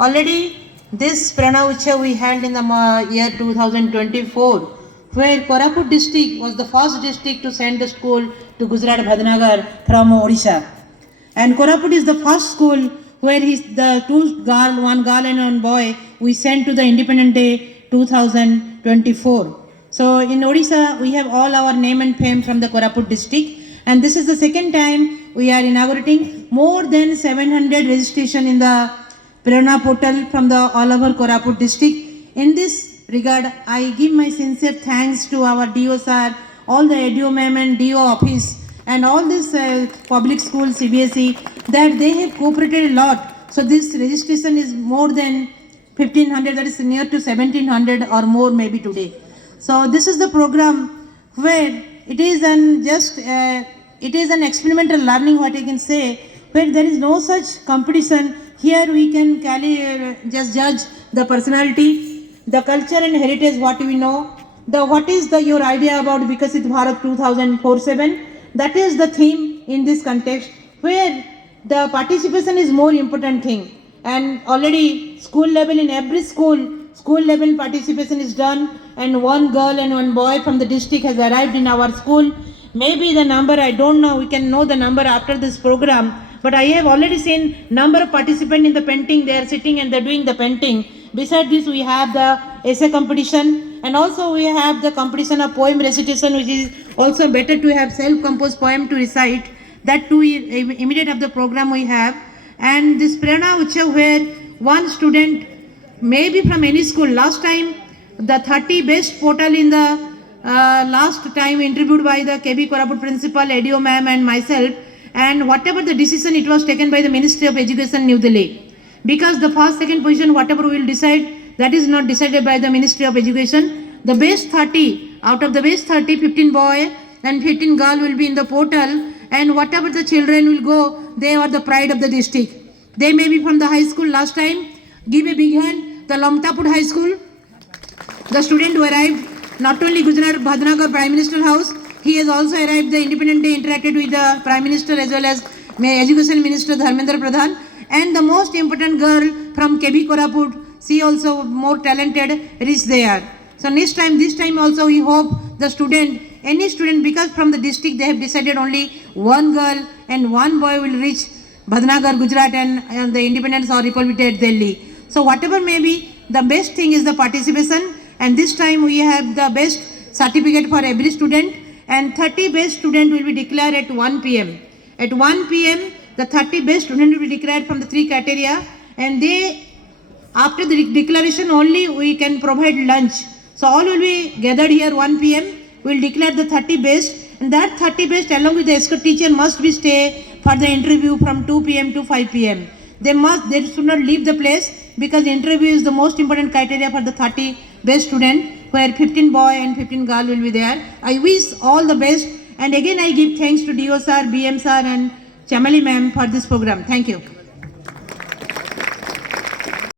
Already this Pranav Utsav we held in the year 2024, where Koraput district was the first district to send the school to Gujarat Bhadnagar from Odisha. And Koraput is the first school where the one girl and one boy we sent to the Independence Day 2024. So in Odisha we have all our name and fame from the Koraput district, and this is the second time we are inaugurating more than 700 registration in the Prerna portal from the all over Koraput district. In this regard, I give my sincere thanks to our DO sir, all the EDO ma'am and DO office, and all this public school CBSE, that they have cooperated a lot. So this registration is more than 1500, that is near to 1700 or more maybe today. So this is the program where it is an experimental learning, what I can say, where there is no such competition. Here we can just judge the personality, the culture and heritage, what we know, what is your idea about Vikasit Bharat 2047. That is the theme in this context, where the participation is more important thing. And already school level, in every school level participation is done, and one girl and one boy from the district has arrived in our school. Maybe the number, I don't know, we can know the number after this program, but I have already seen number of participants in the painting. They are sitting and they are doing the painting. Beside this we have the essay competition, and also we have the competition of poem recitation, which is also better to have self-composed poem to recite. That too immediate of the program we have. And this Prerna Utsav, where one student maybe from any school, last time the 30 best portal in the last time interviewed by the KB Koraput principal, EDO ma'am and myself, and whatever the decision, it was taken by the Ministry of Education, New Delhi. Because the first, second position, whatever we will decide, that is not decided by the Ministry of Education. The best 30, out of the best 30, 15 boy and 15 girl will be in the portal, and whatever the children will go, they are the pride of the district. They may be from the high school last time. Give a big hand, the Lamtapur High School. The student who arrived, not only Gujarat Bhadnagar Prime Minister House, he has also arrived the Independence Day, interacted with the Prime Minister as well as Education Minister Dharmendra Pradhan. And the most important girl from KB Koraput, she also more talented, reached there. So this time also we hope the student, any student, because from the district they have decided only one girl and one boy will reach Bhadnagar, Gujarat and the Independence or Republic Day at Delhi. So whatever may be, the best thing is the participation, and this time we have the best certificate for every student, and 30 best student will be declared at 1 p.m. At 1 p.m. the 30 best student will be declared from the 3 criteria, and after the declaration only we can provide lunch. So all will be gathered here 1 p.m. We will declare the 30 best, and that 30 best along with the escort teacher must be stay for the interview from 2 p.m. to 5 p.m. They should not leave the place, because the interview is the most important criteria for the 30 best student, where 15 boy and 15 girl will be there. I wish all the best, and again I give thanks to DO sir, BM sir and Chamali ma'am for this program. Thank you.